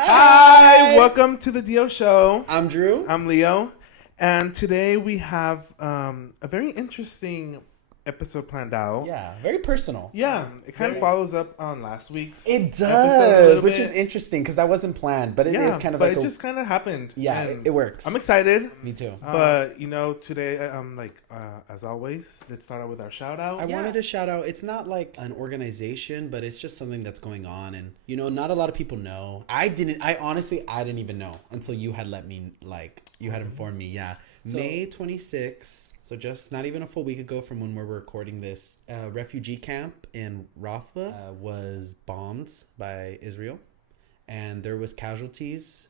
Hi, welcome to the TheDLShow. I'm Drew. I'm Leo. And today we have a very interesting episode planned out. Yeah, very personal. Yeah, it kind of follows up on last week's It episode a does, little which bit. is interesting because that wasn't planned, but it is kind of but like it just kind of happened. Yeah, it works. I'm excited. Me too. But, today, as always, let's start out with our shout out. I wanted to shout out, it's not like an organization, but it's just something that's going on. And, not a lot of people know. I didn't even know until you had you had informed me. Yeah. So, May 26th, so just not even a full week ago from when we're recording this, refugee camp in Rafah was bombed by Israel. And there was casualties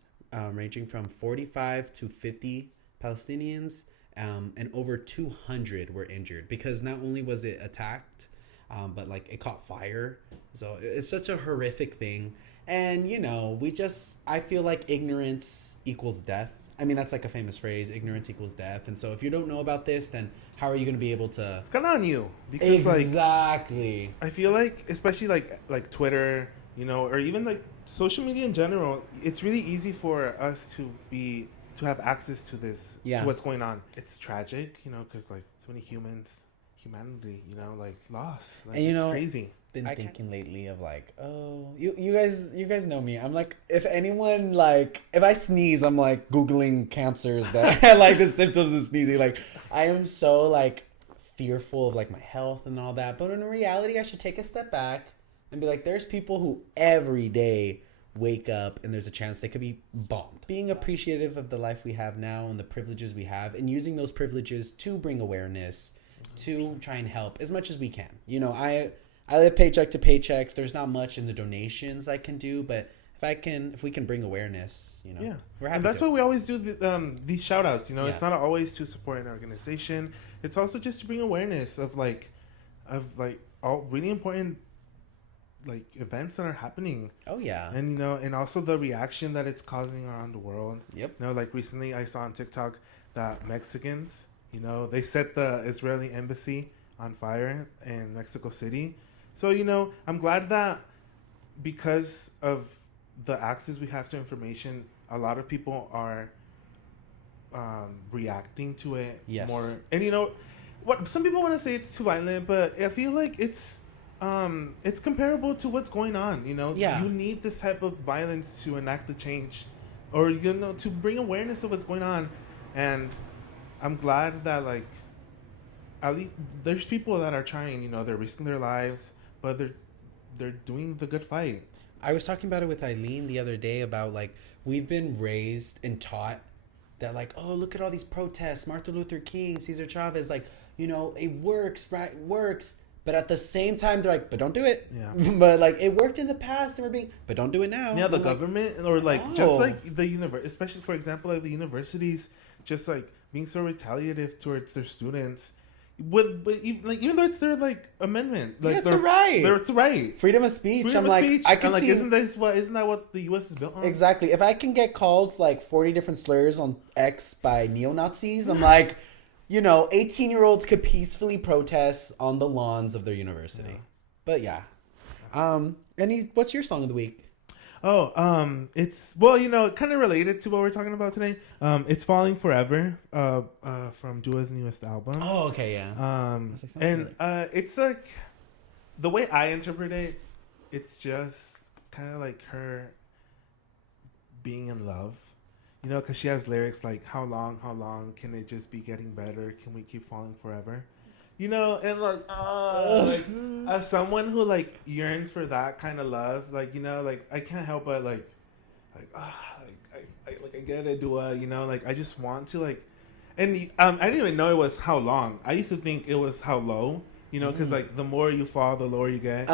ranging from 45 to 50 Palestinians. And over 200 were injured because not only was it attacked, but it caught fire. So it's such a horrific thing. And, I feel like ignorance equals death. I mean, that's like a famous phrase, ignorance equals death. And so if you don't know about this, then how are you going to be able to... It's kind of on you. Because, exactly. I feel like, especially like Twitter, or even social media in general, it's really easy for us to have access to this, to what's going on. It's tragic, because so many humanity, lost. And it's crazy. Been thinking lately of you guys know me. I'm if anyone if I sneeze, I'm Googling cancers that the symptoms of sneezing. I am so fearful of my health and all that. But in reality, I should take a step back and be there's people who every day wake up and there's a chance they could be bombed. Being appreciative of the life we have now and the privileges we have, and using those privileges to bring awareness, to try and help as much as we can. I live paycheck to paycheck. There's not much in the donations I can do, but if we can bring awareness, we're happy. And that's why we always do these shout outs. It's not always to support an organization. It's also just to bring awareness of all really important events that are happening. Oh yeah. And and also the reaction that it's causing around the world. Yep. Recently I saw on TikTok that Mexicans, they set the Israeli embassy on fire in Mexico City. So, I'm glad that because of the access we have to information, a lot of people are reacting to it more. And what some people want to say it's too violent, but I feel like it's comparable to what's going on. You need this type of violence to enact the change, or to bring awareness of what's going on. And I'm glad that at least there's people that are trying. They're risking their lives, but they're doing the good fight. I was talking about it with Aylin the other day about we've been raised and taught that oh, look at all these protests, Martin Luther King, Cesar Chavez, it works, right? Works. But at the same time, they're but don't do it. Yeah. But it worked in the past, and but don't do it now. Yeah, the government or just the university, especially for example, the universities, just being so retaliative towards their students. Even though it's their amendment, it's the right. It's right. Freedom of speech. Freedom I'm of speech. I can see. Isn't that what the U.S. is built on? Exactly. If I can get called 40 different slurs on X by neo-Nazis, I'm 18-year-olds could peacefully protest on the lawns of their university. Yeah. But yeah. What's your song of the week? It's kind of related to what we're talking about today. It's "Falling Forever" from Dua's newest album. Oh, okay, yeah. It's the way I interpret it, it's just kind of her being in love, because she has lyrics how long can it just be getting better? Can we keep falling forever? And as someone who yearns for that kind of love, I can't help but I get it, Dua, I just want to and I didn't even know it was how long. I used to think it was how low, because the more you fall, the lower you get.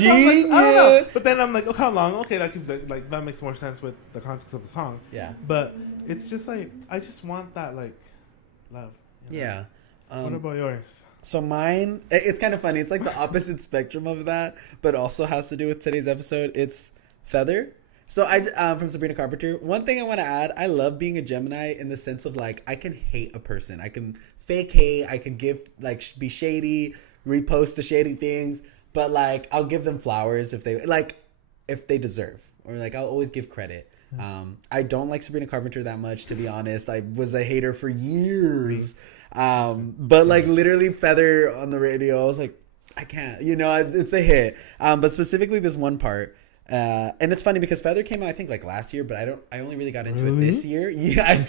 Genius. But then I'm how long? Okay, that keeps that makes more sense with the context of the song. Yeah. But it's just I just want that love. Yeah. What about yours? So mine, it's kind of funny. It's the opposite spectrum of that, but also has to do with today's episode. It's Feather. So I from Sabrina Carpenter. One thing I want to add, I love being a Gemini in the sense of I can hate a person. I can fake hate. I can give be shady, repost the shady things, but I'll give them flowers if they deserve. or like I'll always give credit. I don't like Sabrina Carpenter that much, to be honest. I was a hater for years. But like literally Feather on the radio, I was like, I can't, it's a hit. But specifically this one part, and it's funny because Feather came out, I think like last year, but I only really got into it this year. Yeah.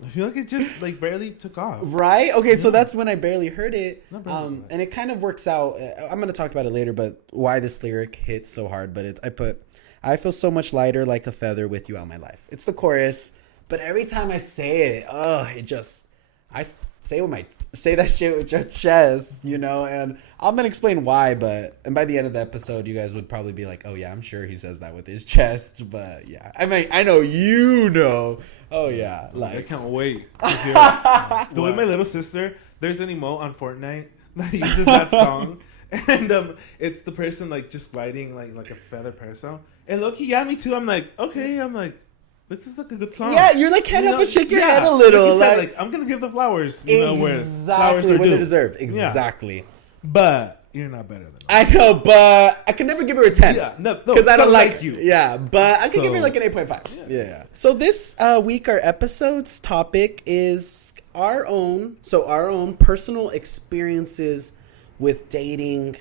I feel like it just like barely took off. Right? Okay, so that's when I barely heard it. And it kind of works out. I'm going to talk about it later, but why this lyric hits so hard. But I feel so much lighter like a feather with you out my life. It's the chorus, but every time I say it, I say that shit with your chest, and I'm gonna explain why, and by the end of the episode, you guys would probably be like, oh yeah, I'm sure he says that with his chest, but yeah, I mean, I know oh yeah, like I can't wait to hear it. The way my little sister, there's an emote on Fortnite that uses that song, and it's the person like just gliding like a feather parasol, and look, yeah, me too. I'm like, okay, this is like a good song. Yeah, you're like can't help but shake your head a little. Like I'm gonna give the flowers, where flowers are due. They deserve. Exactly. Yeah. But you're not better than me. I know, but I can never give her a 10. Yeah, no, because I don't like you. Yeah, but I can give her like an 8.5. Yeah. So this week, our episode's topic is our own personal experiences with dating.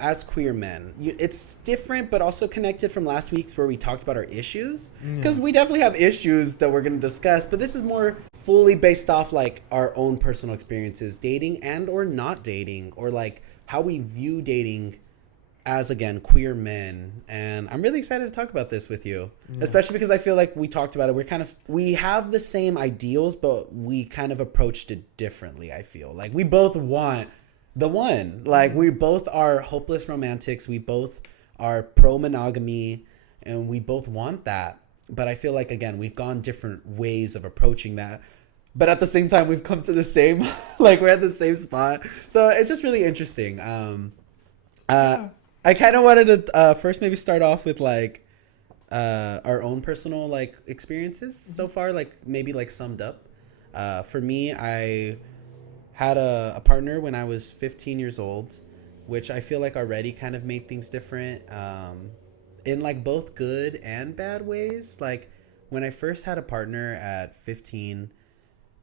As queer men, it's different, but also connected from last week's where we talked about our issues. Because we definitely have issues that we're going to discuss, but this is more fully based off like our own personal experiences dating and or not dating, or like how we view dating as, again, queer men. And I'm really excited to talk about this with you, especially because I feel like we talked about it. We have the same ideals, but we kind of approached it differently. I feel like we both want the one. Like, we both are hopeless romantics. We both are pro-monogamy, and we both want that. But I feel like, again, we've gone different ways of approaching that. But at the same time, we've come to the same, like, we're at the same spot. So it's just really interesting. I kind of wanted to first maybe start off with, like, our own personal, like, experiences so far, like, maybe, like, summed up. For me, I had a partner when I was 15 years old, which I feel like already kind of made things different in like both good and bad ways. Like when I first had a partner at 15,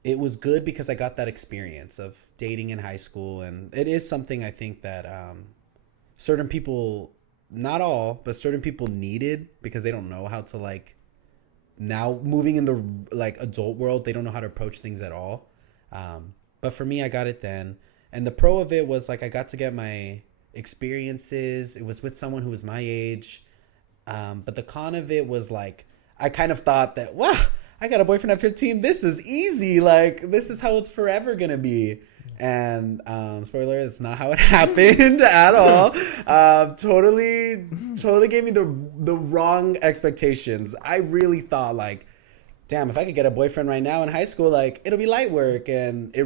it was good because I got that experience of dating in high school. And it is something I think that certain people, not all, but certain people needed because they don't know how to like, now moving in the like adult world, they don't know how to approach things at all. But for me, I got it then. And the pro of it was like I got to get my experiences. It was with someone who was my age. But the con of it was like I kind of thought that, wow, I got a boyfriend at 15. This is easy. Like, this is how it's forever going to be. And spoiler, that's not how it happened at all. Totally gave me the wrong expectations. I really thought like, damn, if I could get a boyfriend right now in high school, like, it'll be light work. And it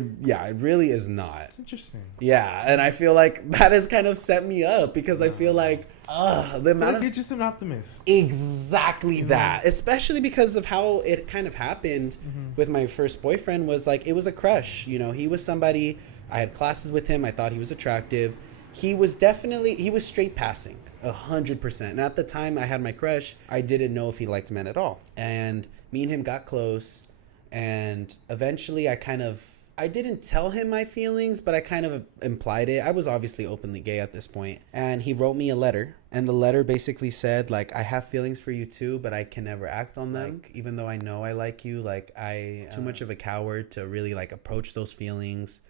really is not. It's interesting. Yeah. And I feel like that has kind of set me up because I feel like, the amount of... You're just an optimist. Exactly that. Especially because of how it kind of happened with my first boyfriend was like, it was a crush. He was somebody, I had classes with him. I thought he was attractive. He was straight passing 100%. And at the time I had my crush, I didn't know if he liked men at all. And me and him got close, and eventually I didn't tell him my feelings, but I kind of implied it. I was obviously openly gay at this point, and he wrote me a letter, and the letter basically said, like, I have feelings for you too, but I can never act on them, even though I know I like you. Like, I am too much of a coward to really, like, approach those feelings.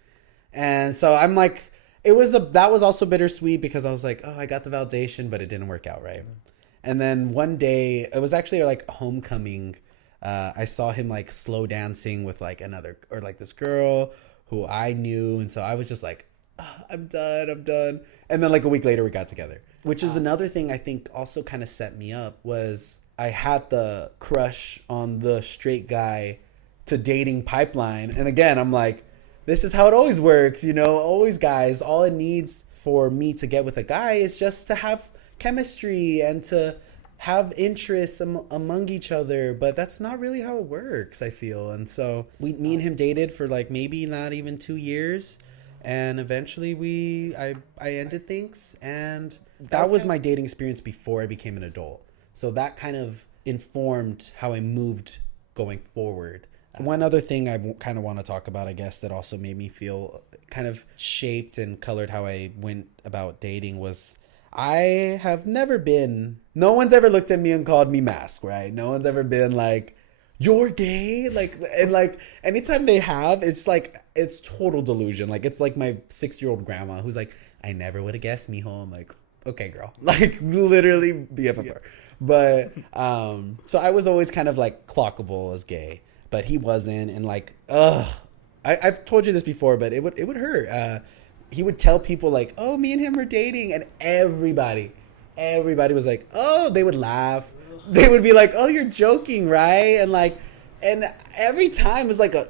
And so I'm like, that was also bittersweet because I was like, oh, I got the validation, but it didn't work out right. And then one day, it was actually like homecoming. I saw him like slow dancing with like this girl who I knew. And so I was just like, oh, I'm done. And then like a week later we got together, which is another thing I think also kind of set me up was I had the crush on the straight guy to dating pipeline. And again, I'm like, this is how it always works. Always guys, all it needs for me to get with a guy is just to have chemistry and to have interests among each other, but that's not really how it works, I feel. And so me and him dated for like maybe not even 2 years, and eventually I ended things, and that was my dating experience before I became an adult. So that kind of informed how I moved going forward. One other thing I kind of want to talk about, I guess, that also made me feel kind of shaped and colored how I went about dating was I have never been, no one's ever looked at me and called me mask, right? No one's ever been like, you're gay, like, and like anytime they have, it's like it's total delusion. Like it's like my 6-year-old grandma who's like, I never would have guessed, mijo. I'm like, okay, girl, like literally BFF. Yeah. But so I was always kind of like clockable as gay, but he wasn't, and like I've told you this before, but it would hurt. He would tell people like, oh, me and him are dating, and everybody was like, oh, they would laugh. They would be like, oh, you're joking, right? And like, and every time it was like a,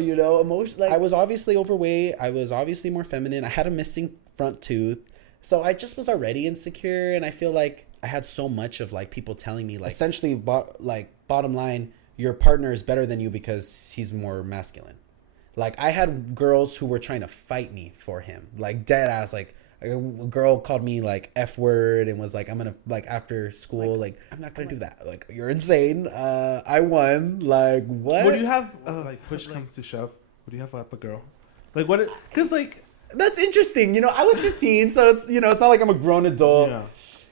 you know, emotion. Like I was obviously overweight. I was obviously more feminine. I had a missing front tooth. So I just was already insecure. And I feel like I had so much of like people telling me like, essentially, bottom line, your partner is better than you because he's more masculine. Like I had girls who were trying to fight me for him. Like dead ass, like, a girl called me like F word and was like, I'm gonna like after school, like I'm not gonna do that. Like you're insane. I won. Like what? What do you have? Like push comes to shove. What do you have about the girl? Like what? Because like that's interesting. You know, I was 15, so it's it's not like I'm a grown adult. Yeah.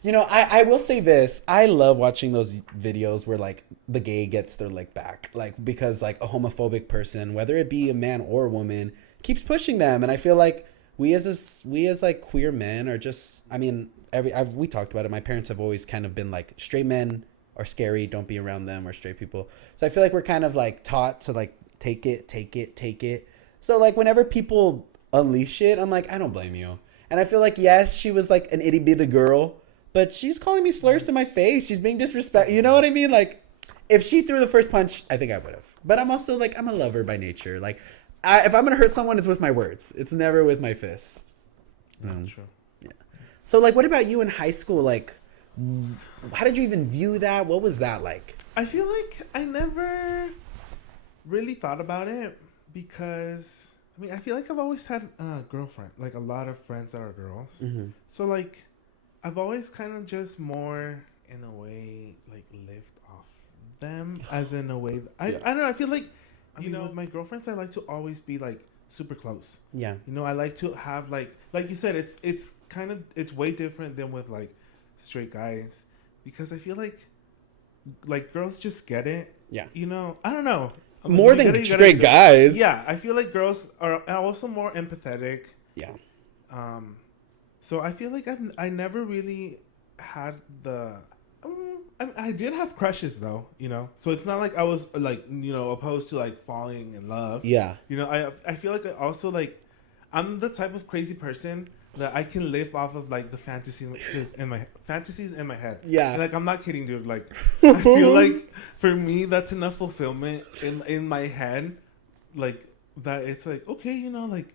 You know, I will say this. I love watching those videos where like the gay gets their like back, like because like a homophobic person, whether it be a man or a woman, keeps pushing them, and I feel like. We as like queer men are just, I mean, we talked about it. My parents have always kind of been like, straight men are scary. Don't be around them, or straight people. So I feel like we're kind of like taught to like take it. So like whenever people unleash it, I'm like, I don't blame you. And I feel like, yes, she was like an itty bitty girl, but she's calling me slurs to my face. She's being disrespectful. You know what I mean? Like if she threw the first punch, I think I would have. But I'm also like, I'm a lover by nature. Like, if I'm going to hurt someone, it's with my words. It's never with my fists. True. Yeah. So, like, what about you in high school? Like, how did you even view that? What was that like? I feel like I never really thought about it because, I mean, I feel like I've always had a girlfriend, like a lot of friends that are girls. Mm-hmm. So, like, I've always kind of just more, in a way, like, lived off them as in a way. I don't know. I feel like, you know, with my girlfriends, I like to always be like super close. Yeah. You know, I like to have like you said, it's kind of, it's way different than with like straight guys because I feel like girls just get it. Yeah. You know, I don't know. More than straight guys. Yeah. I feel like girls are also more empathetic. Yeah. So I feel like I never really had the. I did have crushes though, you know. So it's not like I was like, you know, opposed to like falling in love. Yeah. You know, I feel like I also like, I'm the type of crazy person that I can live off of like the fantasies in my head. Yeah. And, like I'm not kidding, dude. Like I feel like for me that's enough fulfillment in my head, like that it's like okay, you know, like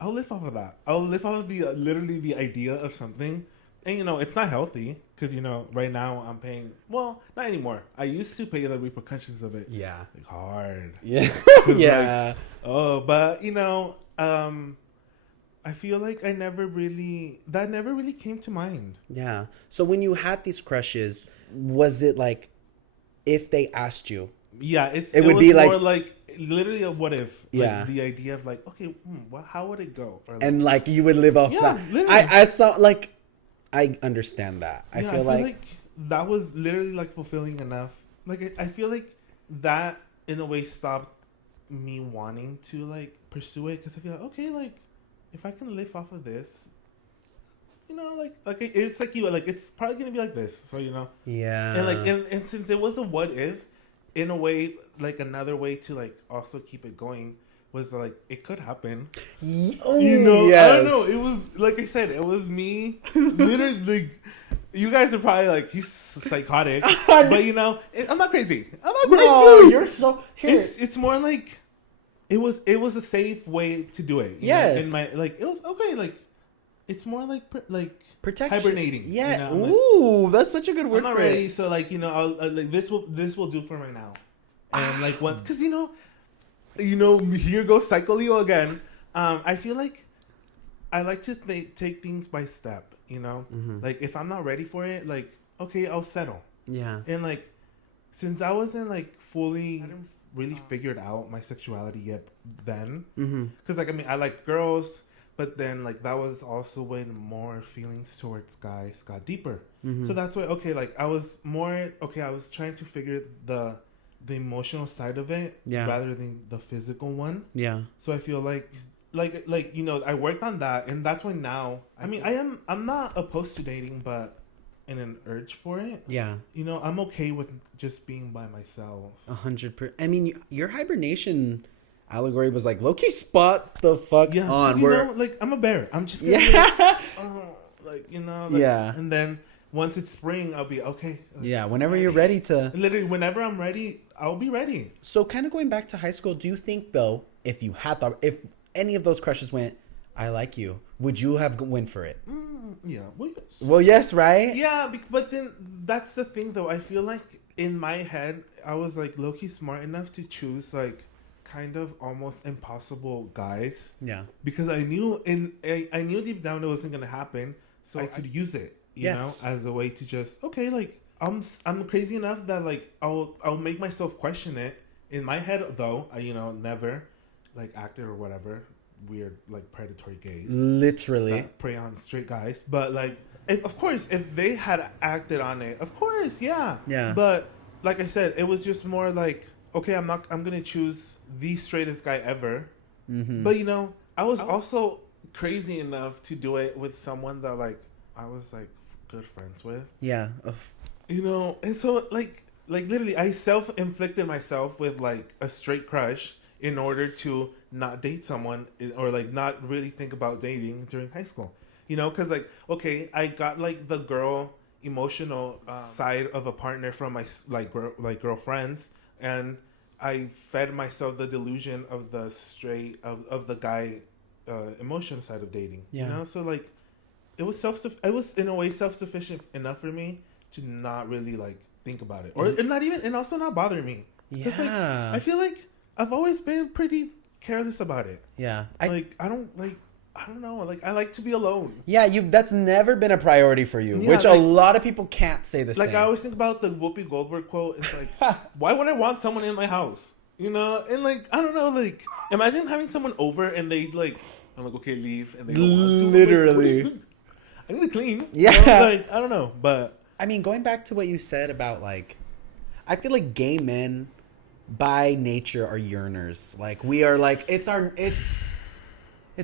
I'll live off of that. I'll live off of the literally the idea of something. And, you know, it's not healthy because, you know, right now I'm paying, well, not anymore. I used to pay the repercussions of it. Yeah. Like, hard. Yeah. Yeah. Like, but, you know, I feel like that never really came to mind. Yeah. So when you had these crushes, was it like, if they asked you? Yeah, it would be more like literally a what if. Like, yeah. The idea of like, okay, how would it go? Or like, and like you would live off that. Literally. I saw like, I understand that. I feel like that was literally like fulfilling enough. Like I feel like that in a way stopped me wanting to like pursue it because I feel like okay, like if I can live off of this, you know, like it's like you like it's probably gonna be like this. So you know, yeah. And like and since it was a what if, in a way, like another way to like also keep it going. Was like it could happen, you know. Yes. I don't know. It was like I said. It was me. Literally, like, you guys are probably like he's psychotic, but you know, I'm not crazy. No, you're so. Here. It's more like it was a safe way to do it. Yes. Know? In my like it was okay. Like it's more like protection. Hibernating. Yeah. You know? Ooh, that's such a good word. I'm not for ready, it. so like you know, I'll like this will do for right now, and like what because you know, here goes Psycho Leo again. I feel like I like to take things by step, you know? Mm-hmm. Like, if I'm not ready for it, like, okay, I'll settle. Yeah. And like, since I wasn't like fully, I hadn't really figured out my sexuality yet then. Because like, I mean, I like girls, but then like that was also when more feelings towards guys got deeper. So that's why, okay, like I was more, okay, I was trying to figure the emotional side of it rather than the physical one. Yeah. So I feel like you know, I worked on that, and that's why now, I mean, I'm not opposed to dating, but in an urge for it. Yeah. You know, I'm okay with just being by myself. 100%. I mean, your hibernation allegory was like low-key spot the fuck on. You know, like I'm a bear. I'm just gonna like, you know, like, and then once it's spring, I'll be okay. Yeah, whenever you're ready to. Literally, whenever I'm ready, I'll be ready. So, kind of going back to high school, do you think though, if you had thought, if any of those crushes went, I like you, would you have went for it? Yeah. Well, yes, right? Yeah, but then that's the thing though. I feel like in my head, I was like low-key smart enough to choose like kind of almost impossible guys. Yeah. Because I knew I knew deep down it wasn't gonna happen, so I could use it. You know, as a way to just like I'm crazy enough that like I'll make myself question it in my head though. I never like acted or whatever weird like predatory gays literally that prey on straight guys, but like of course if they had acted on it, of course, yeah. But like I said, it was just more like, okay, I'm gonna choose the straightest guy ever. But you know, I was also crazy enough to do it with someone that like I was like good friends with. Yeah. Ugh. You know, and so like literally I self-inflicted myself with like a straight crush in order to not date someone or like not really think about dating during high school. You know, because like, okay, I got like the girl emotional side of a partner from my girlfriends, and I fed myself the delusion of the straight of the guy emotional side of dating. You know, so like it was in a way self-sufficient enough for me to not really like think about it, or and also not bother me. Yeah, like, I feel like I've always been pretty careless about it. Yeah, I don't know. Like I like to be alone. Yeah, that's never been a priority for you, which like, a lot of people can't say the same. Like I always think about the Whoopi Goldberg quote. It's like, why would I want someone in my house? You know, and like I don't know. Like imagine having someone over and they like, I'm like, okay, leave, and they go literally. Like, I need to clean. Yeah, you know? Like I don't know, but I mean, going back to what you said about like, I feel like gay men by nature are yearners. Like we are like it's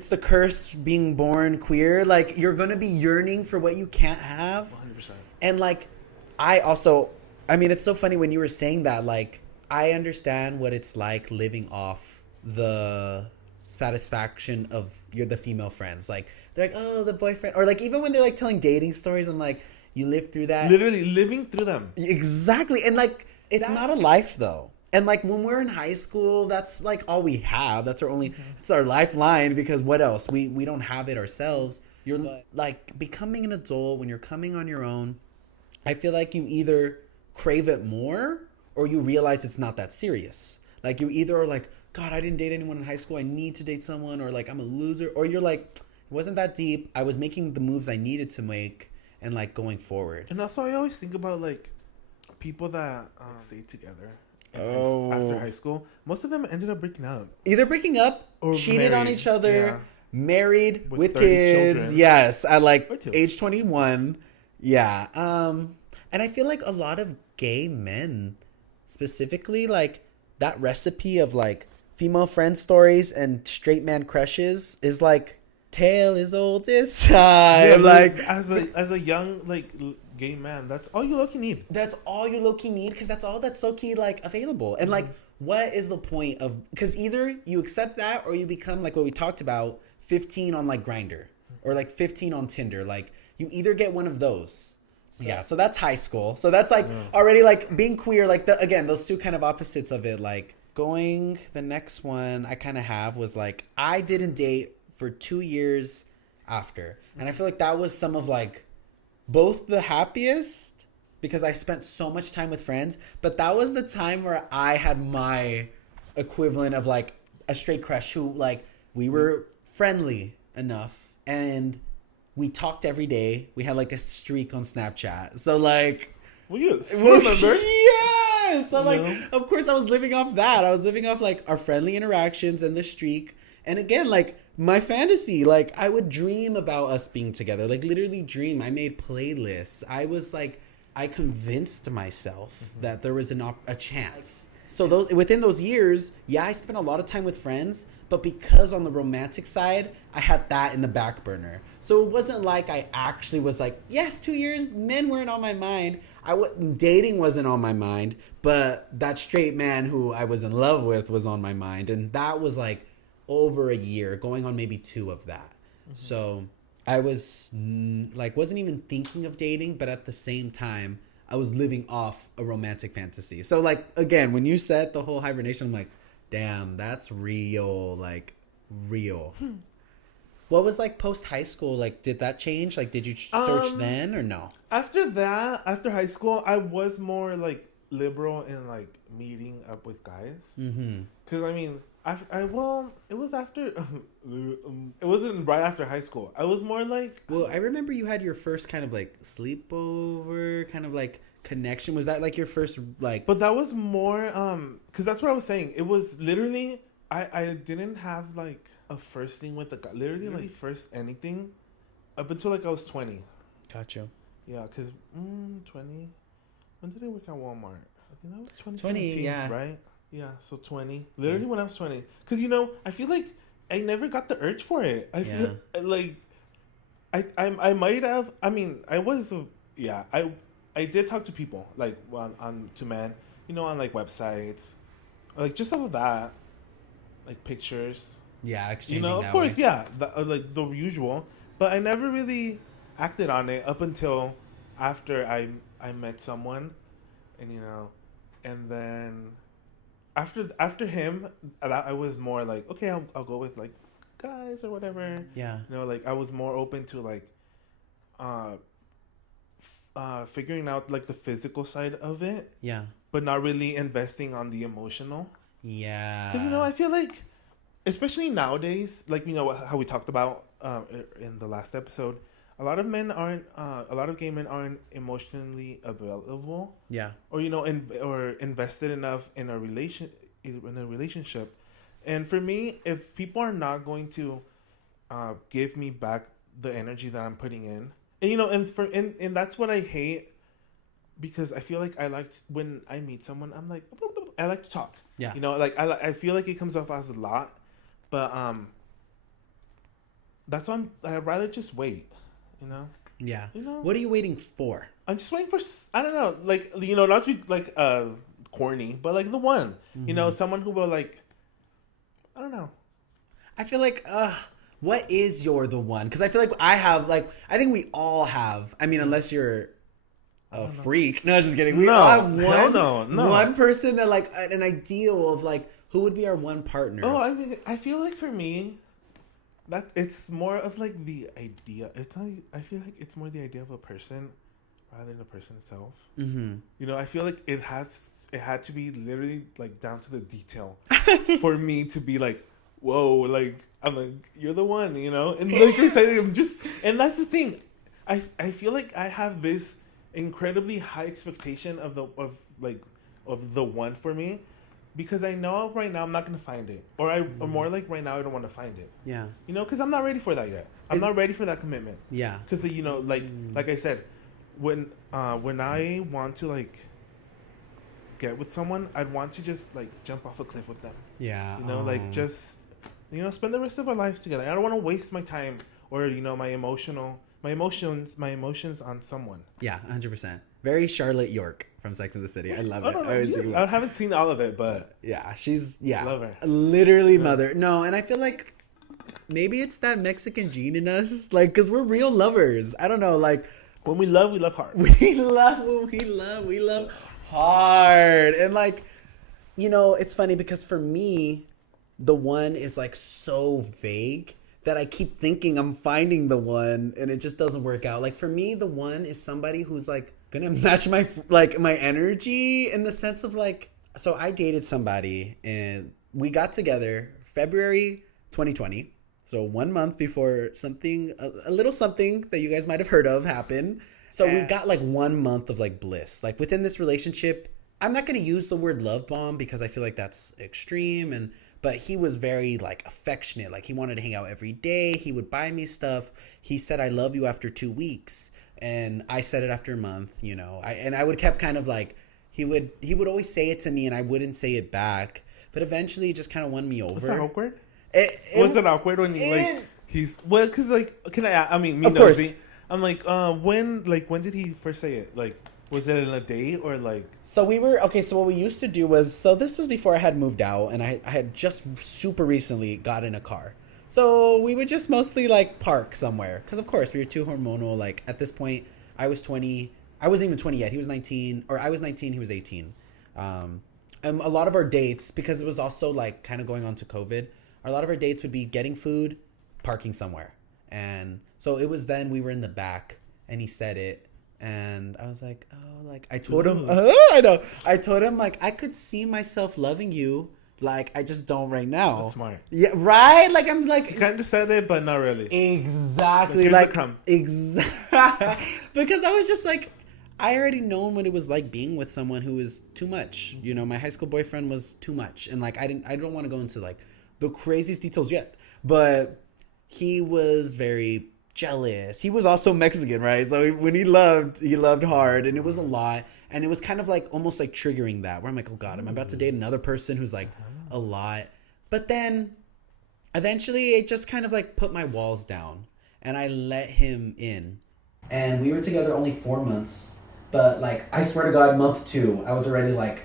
the curse being born queer. Like you're gonna be yearning for what you can't have. 100%. And like I mean, it's so funny when you were saying that. Like I understand what it's like living off the satisfaction of the female friends. Like they're like, oh, the boyfriend, or like even when they're like telling dating stories and like you live through that. Literally living through them. Exactly. And like it's not a life though. And like when we're in high school, that's like all we have. That's our only it's our lifeline, because what else? We don't have it ourselves. You're like becoming an adult when you're coming on your own. I feel like you either crave it more or you realize it's not that serious. Like you either are like, God, I didn't date anyone in high school, I need to date someone, or like I'm a loser, or you're like, it wasn't that deep. I was making the moves I needed to make and like going forward. And also I always think about like people that stayed together after high school. Most of them ended up breaking up. Either breaking up, or cheated on each other, married with kids. Children. Yes, at like age 21. Yeah. And I feel like a lot of gay men specifically, like that recipe of like female friend stories and straight man crushes is like tale as old as time. Yeah, like as a young like gay man, that's all you low-key need. That's all you low-key need, because that's all that's low-key like available. And like, what is the point of? Because either you accept that or you become like what we talked about, 15 on like Grindr or like 15 on Tinder. Like you either get one of those. So, yeah, so that's high school. So that's like already like being queer. Like again, those two kind of opposites of it. Like going, the next one I kind of have was like I didn't date for 2 years after, and I feel like that was some of like both the happiest, because I spent so much time with friends, but that was the time where I had my equivalent of like a straight crush who like we were friendly enough and we talked every day. We had like a streak on Snapchat. So like, well, you remember? Yeah. So like, of course, I was living off that. I was living off like our friendly interactions and the streak. And again, like my fantasy, like I would dream about us being together. Like literally dream. I made playlists. I was like, I convinced myself that there was a chance. So within those years, yeah, I spent a lot of time with friends, but because on the romantic side, I had that in the back burner. So it wasn't like I actually was like, yes, 2 years, men weren't on my mind. Dating wasn't on my mind, but that straight man who I was in love with was on my mind. And that was like over a year, going on maybe 2 of that. Mm-hmm. So I was like, wasn't even thinking of dating, but at the same time, I was living off a romantic fantasy. So like, again, when you said the whole hibernation, I'm like, damn, that's real, like real. What was like post high school? Like, did that change? Like, did you search then or no? After high school, I was more like liberal in like meeting up with guys. Mm-hmm. Cause I mean, it was after, it wasn't right after high school. I was more like... Well, I remember you had your first kind of like sleepover, kind of like connection. Was that like your first like... But that was more, because that's what I was saying. It was literally, I didn't have like a first thing with a guy. Literally like first anything up until like I was 20. Gotcha. Yeah, because 20... When did I work at Walmart? I think that was 2017, 20, yeah. Right? Yeah, so 20. Literally when I was 20. Because, I feel like I never got the urge for it. I feel like I might have. I mean, I was, I did talk to people, like, to men, on, like, websites. Like, just some of that. Like, pictures. Yeah, exchanging of that course, way. yeah. Like, the usual. But I never really acted on it up until after I met someone. And, and then... After him, I was more like, okay, I'll go with like guys or whatever. Yeah. Like I was more open to like, figuring out like the physical side of it. Yeah. But not really investing on the emotional. Yeah. Because I feel like, especially nowadays, like how we talked about in the last episode, a lot of gay men aren't emotionally available. Yeah. Or or invested enough in a relationship. And for me, if people are not going to give me back the energy that I'm putting in, and that's what I hate, because I feel like when I meet someone, I'm like, I like to talk. Yeah. Like I feel like it comes off as a lot, but that's why I'd rather just wait. Yeah. What are you waiting for? I'm just waiting for, I don't know, like, not to be like corny, but like the one, someone who will like, I don't know. I feel like, what is the one? Because I feel like I think we all have. I mean, unless you're a freak. No, just kidding. We all have one person that like an ideal of like who would be our one partner. Oh, I mean, I feel like for me, that it's more of like the idea. It's not. I feel like it's more the idea of a person rather than the person itself. Mm-hmm. I feel like it had to be literally like down to the detail for me to be like, whoa, like I'm like, you're the one, and like you're saying, and that's the thing. I feel like I have this incredibly high expectation of the one for me. Because I know right now I'm not going to find it. Or more like right now I don't want to find it. Yeah. Because I'm not ready for that yet. I'm not ready for that commitment. Yeah. Because, like I said, when I want to, like, get with someone, I'd want to just, like, jump off a cliff with them. Yeah. Like, just, spend the rest of our lives together. I don't want to waste my time or, my emotions on someone. Yeah, 100%. Very Charlotte York from Sex and the City. I love it. I haven't seen all of it, but yeah, she's love her. Literally mother. No, and I feel like maybe it's that Mexican gene in us, like, because we're real lovers. I don't know, like when we love hard. We love hard, and like, it's funny because for me, the one is like so vague that I keep thinking I'm finding the one, and it just doesn't work out. Like for me, the one is somebody who's like gonna match my energy in the sense of like, so I dated somebody and we got together February 2020. So 1 month before something, a little something that you guys might have heard of happened. So we got like 1 month of like bliss. Like within this relationship, I'm not going to use the word love bomb because I feel like that's extreme. But he was very like affectionate. Like he wanted to hang out every day. He would buy me stuff. He said, I love you after 2 weeks. And I said it after a month, you know. I would kept kind of like, he would always say it to me and I wouldn't say it back. But eventually it just kind of won me over. Was that awkward? Was it awkward when because like, can I mean, me of course. I'm like, when did he first say it? Like, was it in a date or like? So so what we used to do was, so this was before I had moved out and I had just super recently got in a car. So we would just mostly like park somewhere. Cause of course we were too hormonal. Like at this point I was 20, I wasn't even 20 yet. He was 19 or I was 19, he was 18. And a lot of our dates, because it was also like kind of going on to COVID, a lot of our dates would be getting food, parking somewhere. And so it was then we were in the back and he said it. And I was like, oh, like I told him, I know. I told him like, I could see myself loving you. Like, I just don't right now. That's smart. Yeah, right? Like, I'm like... You kind of said it, but not really. Exactly. Like, exactly. Because I was just like, I already known what it was like being with someone who was too much. You know, my high school boyfriend was too much. And like, I don't want to go into like the craziest details yet. But he was very jealous. He was also Mexican, right? So when he loved hard, and it was a lot. And it was kind of like almost like triggering that, where I'm like, oh God, I'm about to date another person who's like a lot. But then eventually it just kind of like put my walls down and I let him in. And we were together only 4 months. But like, I swear to God, month 2, I was already like,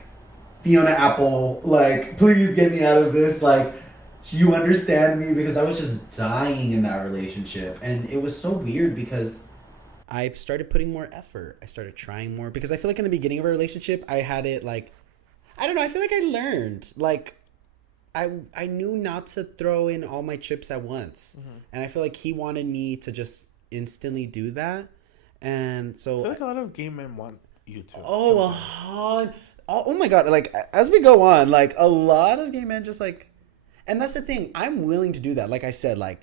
Fiona Apple, like, please get me out of this. Like, you understand me? Because I was just dying in that relationship. And it was so weird because I started putting more effort. I started trying more because I feel like in the beginning of our relationship, I had it like, I don't know. I feel like I learned, like, I knew not to throw in all my chips at once. Mm-hmm. And I feel like he wanted me to just instantly do that. And so I feel like a lot of gay men want you to. Oh my God. Like, as we go on, like, a lot of gay men just like, and that's the thing. I'm willing to do that. Like I said, like,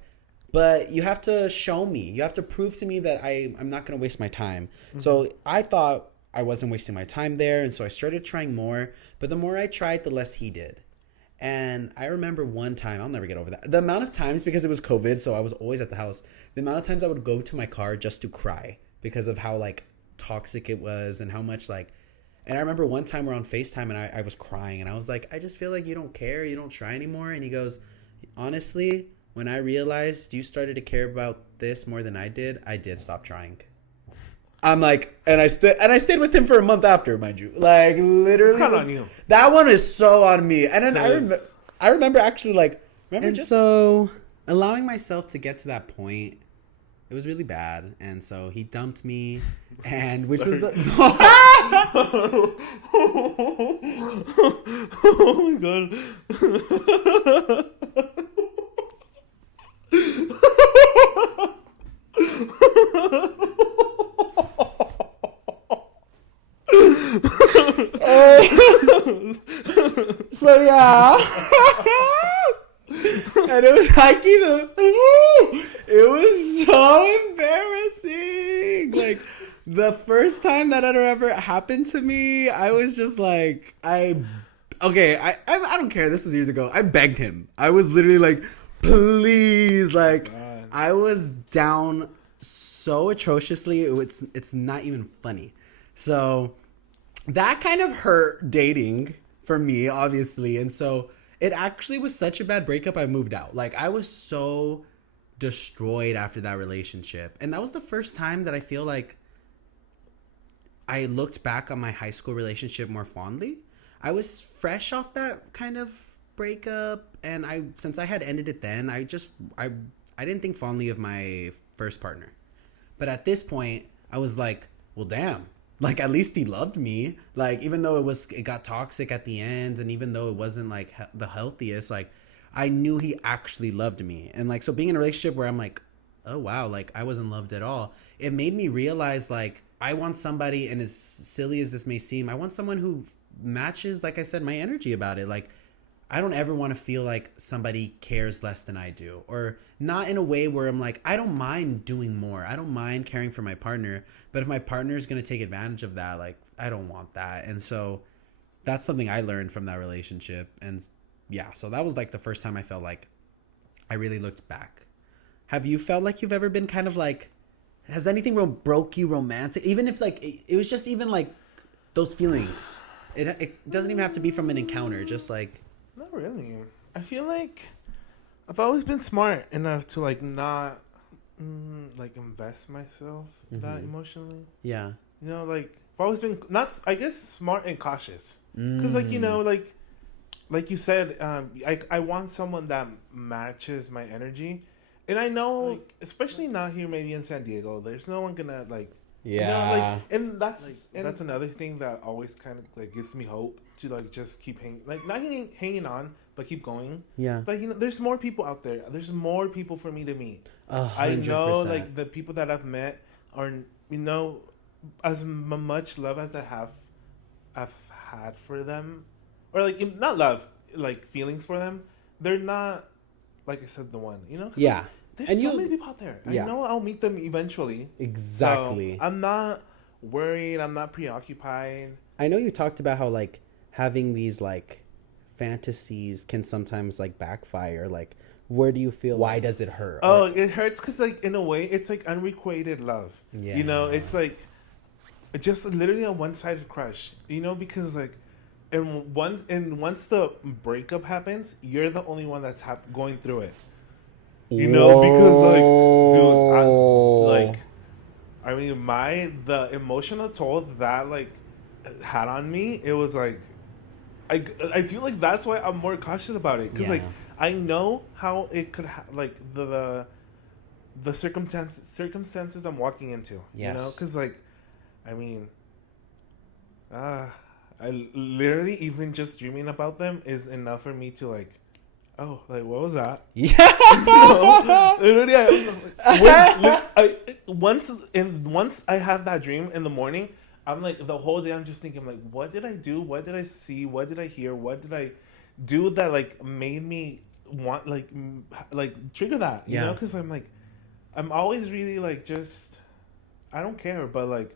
but you have to show me. You have to prove to me that I'm not going to waste my time. Mm-hmm. So I thought I wasn't wasting my time there. And so I started trying more. But the more I tried, the less he did. And I remember one time, I'll never get over that. The amount of times, because it was COVID, so I was always at the house. The amount of times I would go to my car just to cry because of how, like, toxic it was and how much, like... And I remember one time we're on FaceTime and I was crying. And I was like, I just feel like you don't care. You don't try anymore. And he goes, honestly... When I realized you started to care about this more than I did stop trying. I'm like, and I stayed with him for a month after, mind you. Like, literally. It's kind of on you. That one is so on me. And then I remember actually, like, so allowing myself to get to that point, it was really bad. And so he dumped me, and which was the... Oh my God. So yeah. And it was like it was so embarrassing. Like the first time that had ever happened to me, I was just like, I don't care. This was years ago. I begged him. I was literally like, please, like, I was down so atrociously. It's not even funny. So that kind of hurt dating for me, obviously. And so it actually was such a bad breakup, I moved out. Like, I was so destroyed after that relationship. And that was the first time that I feel like I looked back on my high school relationship more fondly. I was fresh off that kind of breakup, and since I had ended it then, I didn't think fondly of my first partner. But at this point, I was like, well, damn, like, at least he loved me. Like, even though it got toxic at the end, and even though it wasn't like the healthiest, like, I knew he actually loved me. And like, so being in a relationship where I'm like, oh wow, like, I wasn't loved at all, it made me realize, like, I want somebody, and as silly as this may seem, I want someone who matches, like I said, my energy about it. Like, I don't ever want to feel like somebody cares less than I do, or not in a way where I'm like, I don't mind doing more. I don't mind caring for my partner, but if my partner is going to take advantage of that, like, I don't want that. And so that's something I learned from that relationship. And yeah, so that was like the first time I felt like I really looked back. Have you felt like you've ever been kind of like, has anything broke you romantic? Even if like, it was just even like those feelings. It doesn't even have to be from an encounter, just like. Not really. I feel like I've always been smart enough to like not like invest myself that emotionally. Yeah. You know, like I've always been not, I guess, smart and cautious. Because like, you know, like you said, I want someone that matches my energy. And I know, like, especially not here, maybe in San Diego, there's no one gonna like. Yeah. You know, like, and that's another thing that always kind of like gives me hope to like just keep not hanging on, but keep going. Yeah. Like, you know, there's more people out there. There's more people for me to meet. 100%. I know, like, the people that I've met are, you know, as much love as I've had for them, or like not love, like feelings for them. They're not, like I said, the one. You know. Yeah. There's so many people out there. I know I'll meet them eventually. Exactly. So I'm not worried. I'm not preoccupied. I know you talked about how like having these like fantasies can sometimes like backfire. Like, where do you feel? Why does it hurt? Oh, it hurts because like in a way it's like unrequited love. Yeah. You know, it's like just literally a one-sided crush. You know, because like and once the breakup happens, you're the only one that's going through it. You know, because like, dude, I mean, the emotional toll that like had on me, it was like, I feel like that's why I'm more cautious about it, because like I know how it could like the circumstances I'm walking into. Yes. You know, because like, I mean, I literally even just dreaming about them is enough for me to like. Oh, like what was that? Yeah. Once I have that dream in the morning, I'm like the whole day I'm just thinking like, what did I do? What did I see? What did I hear? What did I do that like made me want like trigger that? You know, because I'm like, I'm always really like just, I don't care, but like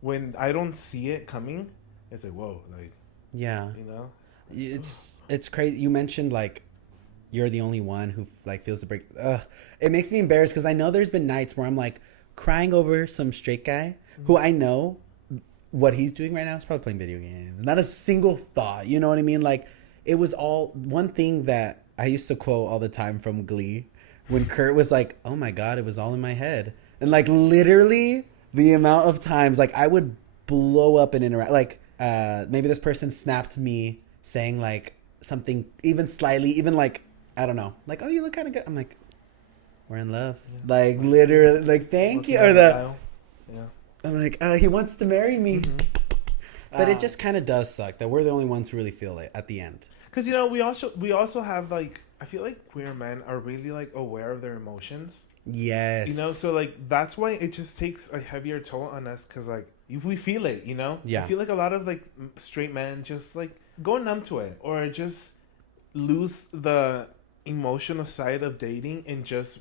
when I don't see it coming, it's like whoa, like you know, it's crazy. You mentioned like. You're the only one who like feels the break. It makes me embarrassed because I know there's been nights where I'm like crying over some straight guy who I know what he's doing right now is probably playing video games. Not a single thought. You know what I mean? Like it was all one thing that I used to quote all the time from Glee when Kurt was like, "Oh my God, it was all in my head." And like literally the amount of times like I would blow up and interact. Like maybe this person snapped me saying like something even slightly, even like. I don't know. Like, oh, you look kind of good. I'm like, we're in love. Yeah. Like, literally, like, thank you. Or I'm like, he wants to marry me. Mm-hmm. But it just kind of does suck that we're the only ones who really feel it at the end. Because, you know, we also have, like, I feel like queer men are really, like, aware of their emotions. Yes. You know, so, like, that's why it just takes a heavier toll on us because, like, we feel it, you know? Yeah. I feel like a lot of, like, straight men just, like, go numb to it or just lose the emotional side of dating and just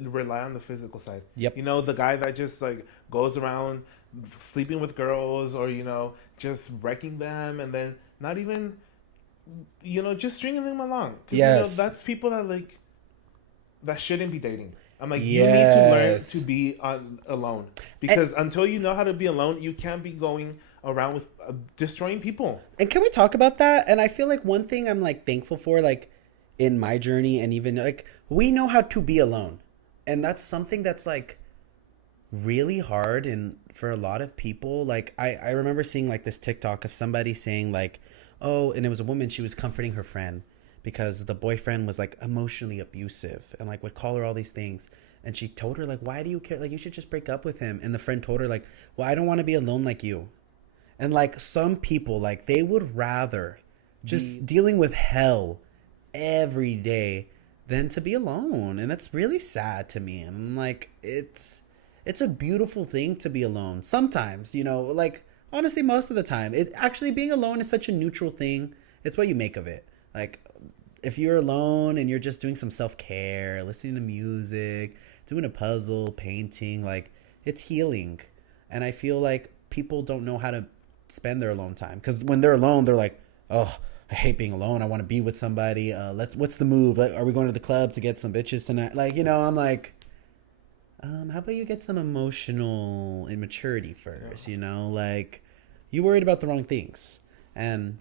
rely on the physical side. Yep. You know, the guy that just like goes around sleeping with girls or, you know, just wrecking them and then not even, you know, just stringing them along. Yes. You know, that's people that like, that shouldn't be dating. I'm like, you need to learn to be alone because until you know how to be alone, you can't be going around with destroying people. And can we talk about that? And I feel like one thing I'm like thankful for, like, in my journey and even like we know how to be alone, and that's something that's like really hard and for a lot of people. Like I remember seeing like this TikTok of somebody saying like, oh, and it was a woman, she was comforting her friend because the boyfriend was like emotionally abusive and like would call her all these things, and she told her like, why do you care, like you should just break up with him. And the friend told her like, well, I don't want to be alone like you. And like some people, like they would rather just dealing with hell every day than to be alone. And that's really sad to me. And I'm like, it's a beautiful thing to be alone sometimes, you know, like honestly most of the time. It actually, being alone is such a neutral thing. It's what you make of it. Like, if you're alone and you're just doing some self-care, listening to music, doing a puzzle, painting, like, it's healing. And I feel like people don't know how to spend their alone time. Because when they're alone, they're like, oh, I hate being alone. I want to be with somebody. What's the move? Like, are we going to the club to get some bitches tonight? Like, you know, I'm like, how about you get some emotional immaturity first, you know? Like, you worried about the wrong things. And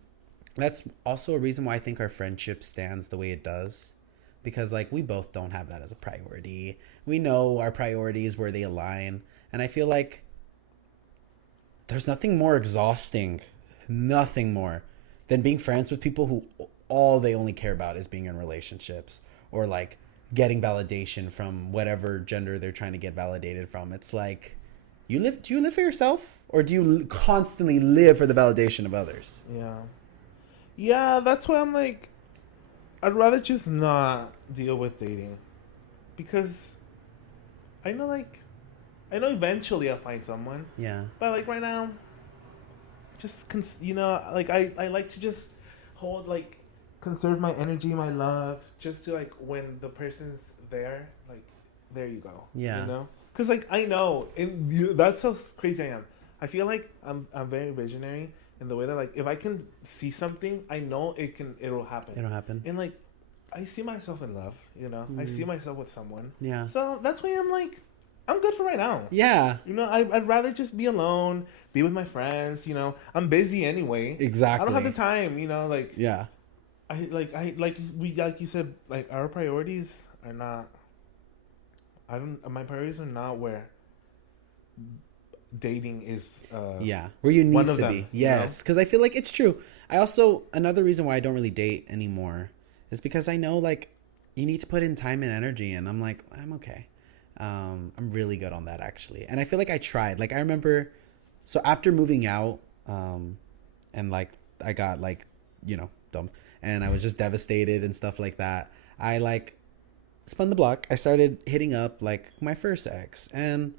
that's also a reason why I think our friendship stands the way it does. Because, like, we both don't have that as a priority. We know our priorities, where they align. And I feel like there's nothing more exhausting, nothing more, than being friends with people who all they only care about is being in relationships or, like, getting validation from whatever gender they're trying to get validated from. It's like, do you live for yourself, or do you constantly live for the validation of others? Yeah, that's why I'm like, I'd rather just not deal with dating, because I know eventually I'll find someone. Yeah. But like right now, just like I like to just conserve my energy, my love, just to, like, when the person's there, like, there you go. Yeah. You know, because, like, I know, that's how crazy I am. I feel like I'm very visionary in the way that, like, if I can see something, I know it'll happen. It'll happen. And, like, I see myself in love. You know, I see myself with someone. Yeah. So that's why I'm like, I'm good for right now. Yeah. You know, I'd rather just be alone, be with my friends. You know, I'm busy anyway. Exactly. I don't have the time. You know, like. Yeah. Like you said, like, our priorities are not. My priorities are not where dating is. Where you need to be. Them, yes, because I feel like it's true. I also, another reason why I don't really date anymore is because I know, like, you need to put in time and energy, and I'm like, I'm okay. I'm really good on that, actually. And I feel like I tried. Like, I remember, so after moving out, and, like, I got, like, you know, dumb, and I was just devastated and stuff like that. I, like, spun the block. I started hitting up, like, my first ex, and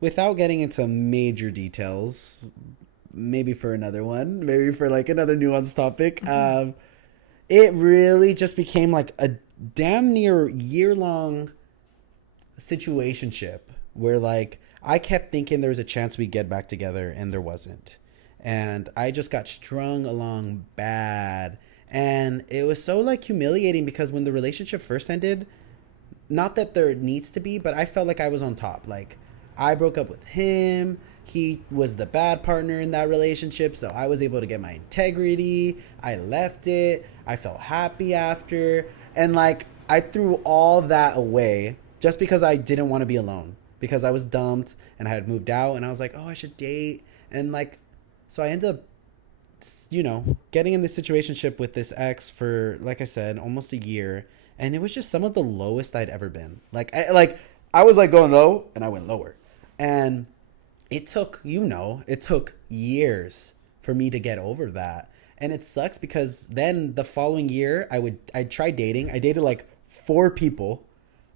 without getting into major details, maybe for another one, maybe for, like, another nuanced topic, it really just became, like, a damn near year-long situationship where, like, I kept thinking there was a chance we'd get back together, and there wasn't. And I just got strung along bad. And it was so, like, humiliating because when the relationship first ended, not that there needs to be, but I felt like I was on top. Like, I broke up with him. He was the bad partner in that relationship, so I was able to get my integrity. I left it. I felt happy after. And, like, I threw all that away just because I didn't want to be alone. Because I was dumped and I had moved out, and I was like, oh, I should date. And, like, so I ended up, you know, getting in this situationship with this ex for, like I said, almost a year. And it was just some of the lowest I'd ever been. I was, like, going low, and I went lower. And it took years for me to get over that. And it sucks because then the following year, I tried dating. I dated, like, 4 people.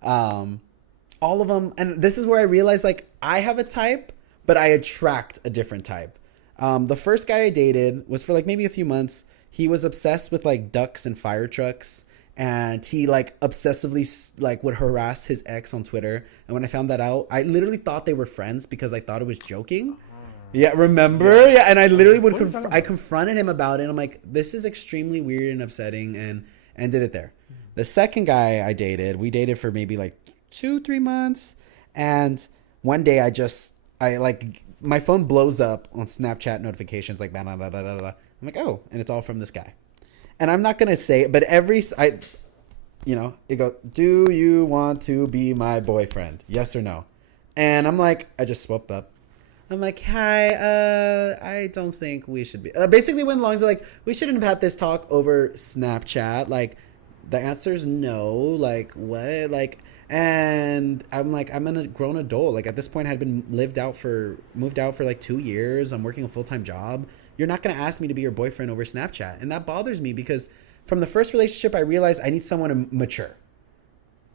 All of them. And this is where I realized, like, I have a type, but I attract a different type. The first guy I dated was for, like, maybe a few months. He was obsessed with, like, ducks and fire trucks. And he, like, obsessively, like, would harass his ex on Twitter. And when I found that out, I literally thought they were friends because I thought it was joking. Yeah, remember? Yeah, and I literally I confronted him about it. And I'm like, this is extremely weird and upsetting, and ended it there. The second guy I dated, we dated for maybe, like, 2-3 months. And one day my phone blows up on Snapchat notifications, like, blah, blah, blah, blah, blah. I'm like, oh, and it's all from this guy. And I'm not going to say it, but it goes, do you want to be my boyfriend? Yes or no? And I'm like, I just swooped up. I'm like, hi, I don't think we should be. Basically went along to, like, we shouldn't have had this talk over Snapchat. Like, the answer is no. Like, what? Like, and I'm like, I'm a grown adult. Like, at this point, I had been moved out for like 2 years. I'm working a full-time job. You're not going to ask me to be your boyfriend over Snapchat. And that bothers me because from the first relationship, I realized I need someone to mature.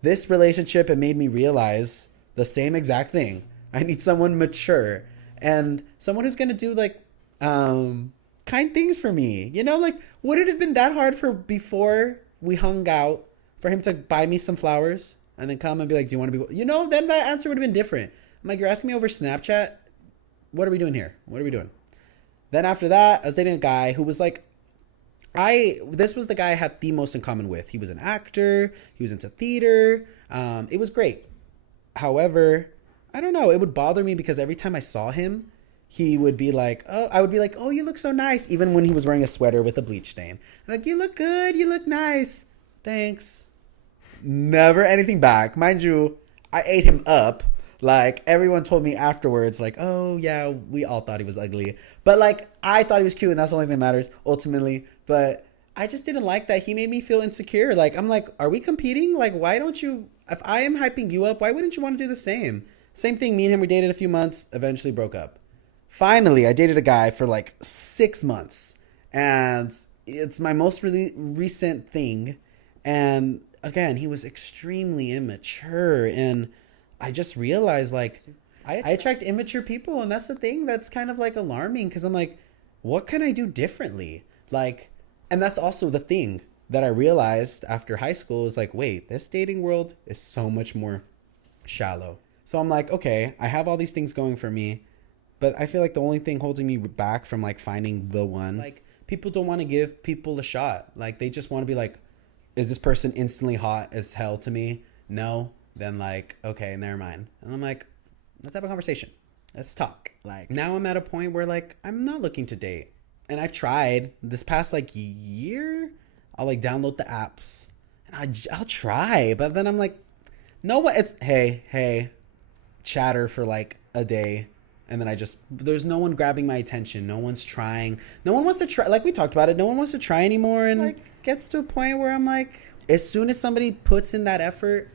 This relationship, it made me realize the same exact thing. I need someone mature and someone who's going to do, like, kind things for me. You know, like, would it have been that hard for before we hung out for him to buy me some flowers and then come and be like, do you want to be, you know, then that answer would have been different. I'm like, you're asking me over Snapchat? What are we doing here? What are we doing? Then after that, I was dating a guy who was like, this was the guy I had the most in common with. He was an actor. He was into theater. It was great. However, I don't know. It would bother me because every time I saw him, he would be like, oh, I would be like, oh, you look so nice. Even when he was wearing a sweater with a bleach stain. I'm like, you look good. You look nice. Thanks. Never anything back. Mind you, I ate him up. Like, everyone told me afterwards, like, oh, yeah, we all thought he was ugly. But, like, I thought he was cute, and that's the only thing that matters, ultimately. But I just didn't like that. He made me feel insecure. Like, I'm like, are we competing? Like, why don't you, if I am hyping you up, why wouldn't you want to do the same? Same thing, me and him, we dated a few months, eventually broke up. Finally, I dated a guy for, like, 6 months. And it's my most recent thing. And, again, he was extremely immature, and I just realized, like, I attract immature people, and that's the thing that's kind of, like, alarming, because I'm like, what can I do differently? Like, and that's also the thing that I realized after high school is like, wait, this dating world is so much more shallow. So I'm like, okay, I have all these things going for me, but I feel like the only thing holding me back from, like, finding the one, like, people don't want to give people a shot. Like, they just want to be like, is this person instantly hot as hell to me? No. Then, like, okay, never mind. And I'm like, let's have a conversation. Let's talk. Like, now I'm at a point where, like, I'm not looking to date. And I've tried this past, like, year. I'll, like, download the apps. And I'll try. But then I'm like, no, what? It's, hey, chatter for, like, a day. And then there's no one grabbing my attention. No one's trying. No one wants to try. Like, we talked about it. No one wants to try anymore. And, like, gets to a point where I'm like, as soon as somebody puts in that effort,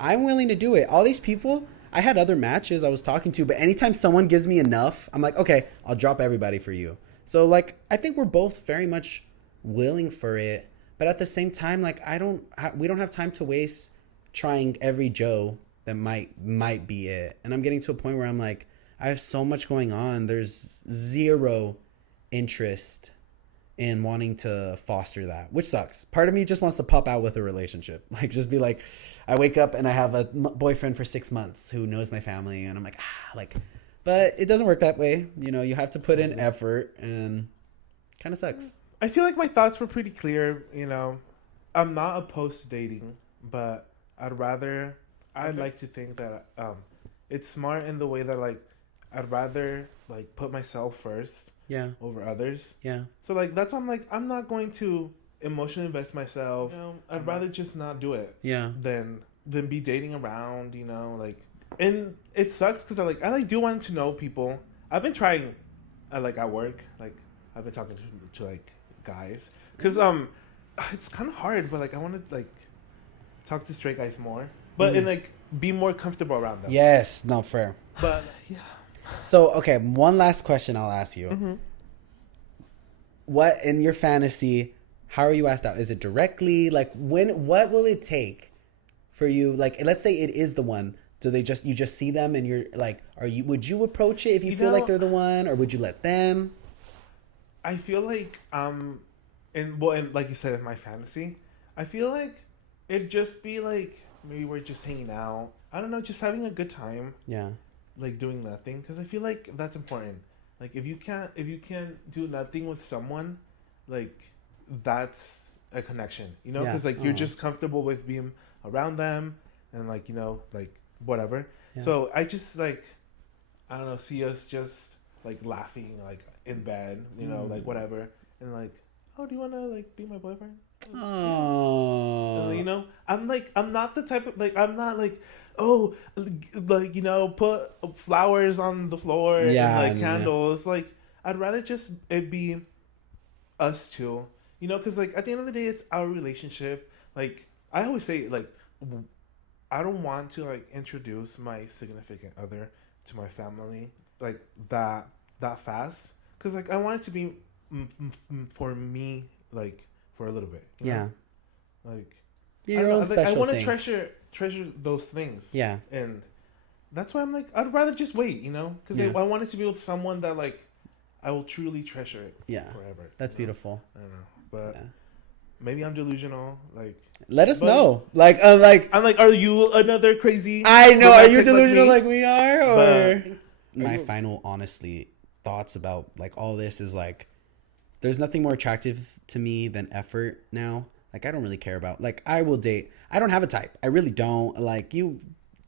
I'm willing to do it. All these people, I had other matches I was talking to, but anytime someone gives me enough, I'm like, okay, I'll drop everybody for you. So, like, I think we're both very much willing for it, but at the same time, like, we don't have time to waste trying every Joe that might be it. And I'm getting to a point where I'm like, I have so much going on. There's zero interest in wanting to foster that, which sucks. Part of me just wants to pop out with a relationship. Like, just be like, I wake up and I have a boyfriend for 6 months who knows my family, and I'm like, but it doesn't work that way. You know, you have to put in effort, and kind of sucks. I feel like my thoughts were pretty clear. You know, I'm not opposed to dating, but I'd like to think that it's smart in the way that, like, I'd rather, like, put myself first. Yeah. Over others. Yeah. So, like, that's why I'm like, I'm not going to emotionally invest myself. You know, I'd rather just not do it. Yeah. Than be dating around, you know, like, and it sucks because I do want to know people. I've been trying, at work, like, I've been talking to like, guys, because it's kind of hard, but, like, I want to, like, talk to straight guys more, but and, like, be more comfortable around them. Yes. No, fair. But yeah. So, okay, one last question I'll ask you. Mm-hmm. What, in your fantasy, how are you asked out? Is it directly? Like, what will it take for you? Like, let's say it is the one. Do you just see them and you're like, would you approach it if you feel like they're the one, or would you let them? I feel like, and like you said, in my fantasy, I feel like it'd just be like, maybe we're just hanging out. I don't know, just having a good time. Yeah. Like, doing nothing, because I feel like that's important. Like, if you can't do nothing with someone, like, that's a connection, you know, because like, you're just comfortable with being around them, and, like, you know, like, whatever. Yeah. So I just, like, I don't know, see us just, like, laughing, like, in bed, you know, like, whatever, and, like, oh, do you want to, like, be my boyfriend? Oh, you know, I'm not the type of, like, I'm not like, oh, like, you know, put flowers on the floor and, like, candles. Yeah. Like, I'd rather just it be us two, you know, because, like, at the end of the day, it's our relationship. Like, I always say, like, I don't want to, like, introduce my significant other to my family, like, that fast, because, like, I want it to be for me, like, for a little bit. You know? Like, your own special thing. I want to treasure those things. Yeah. And that's why I'm like, I'd rather just wait, you know, because I want it to be with someone that, like, I will truly treasure it. Forever. That's beautiful. I don't know, but maybe I'm delusional. Like, let us know. Like, I'm like, are you another crazy? I know. Are you delusional like we are? Or my you... final, honestly, thoughts about like all this is like, there's nothing more attractive to me than effort now. Like, I don't really care about, like, I will date. I don't have a type. I really don't. Like, you,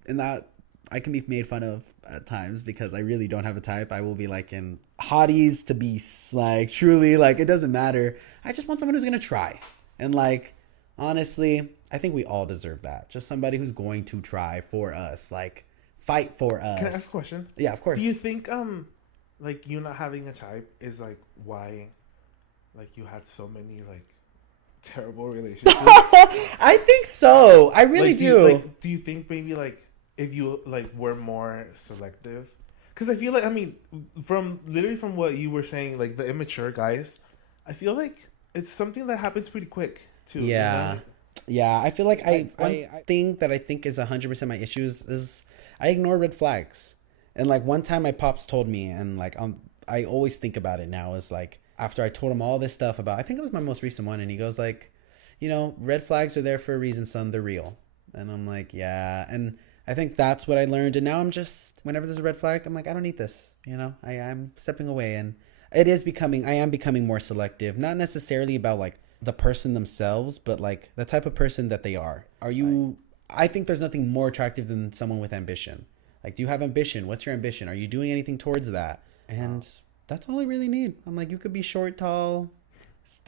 and that, I can be made fun of at times because I really don't have a type. I will be, like, in hotties to beasts. Like, truly, like, it doesn't matter. I just want someone who's going to try. And, like, honestly, I think we all deserve that. Just somebody who's going to try for us. Like, fight for us. Can I ask a question? Yeah, of course. Do you think, like, you not having a type is, like, why, like, you had so many, like, terrible relationships? I think so. I really do. Do you think maybe like if you like were more selective? Because I feel like, I mean, from what you were saying, like the immature guys, I feel like it's something that happens pretty quick too. Yeah. You know? Yeah. I feel like I think is 100% my issues is I ignore red flags. And like one time my pops told me, and like I always think about it now, is like, after I told him all this stuff about, I think it was my most recent one, and he goes like, you know, red flags are there for a reason, son. They're real. And I'm like, yeah. And I think that's what I learned. And now I'm just, whenever there's a red flag, I'm like, I don't need this. You know, I'm stepping away. And I am becoming more selective. Not necessarily about like the person themselves, but like the type of person that they are. I think there's nothing more attractive than someone with ambition. Like, do you have ambition? What's your ambition? Are you doing anything towards that? And that's all I really need. I'm like, you could be short, tall,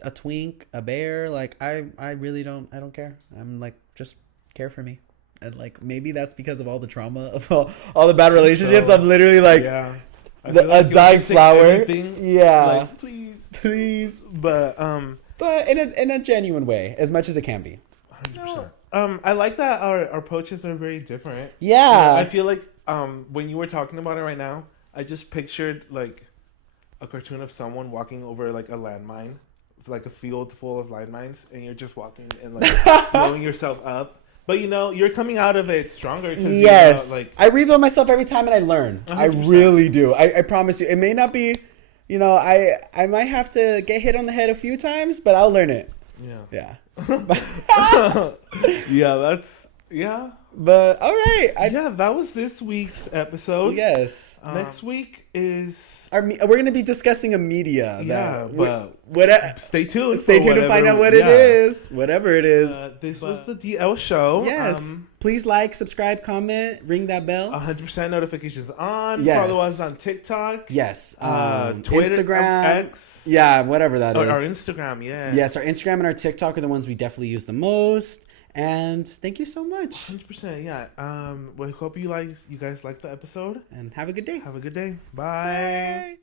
a twink, a bear. Like, I really don't care. I'm like, just care for me. And like, maybe that's because of all the trauma of all the bad relationships. So, I'm literally like, a dying flower. Yeah. Like, please. But in a genuine way, as much as it can be. 100%. I like that our approaches are very different. Yeah. I feel like when you were talking about it right now, I just pictured like a cartoon of someone walking over like a landmine, like a field full of landmines, and you're just walking and like blowing yourself up. But you know, you're coming out of it stronger. Yes, you know, like, I rebuild myself every time, and I learn. 100%. I really do. I promise you. It may not be, you know, I might have to get hit on the head a few times, but I'll learn it. Yeah. Yeah. But all right. That was this week's episode. Yes. Next week is we're going to be discussing a media. But stay tuned. Stay tuned to find out what it is. Whatever it is. This was the DL show. Yes. Please like, subscribe, comment, ring that bell. 100% notifications on. Yes. Follow us on TikTok. Yes. Twitter, Instagram, X. Yeah, whatever that is. Our Instagram. Yes. Yes, our Instagram and our TikTok are the ones we definitely use the most. And thank you so much. 100%. Yeah. We hope you guys like the episode. And have a good day. Bye.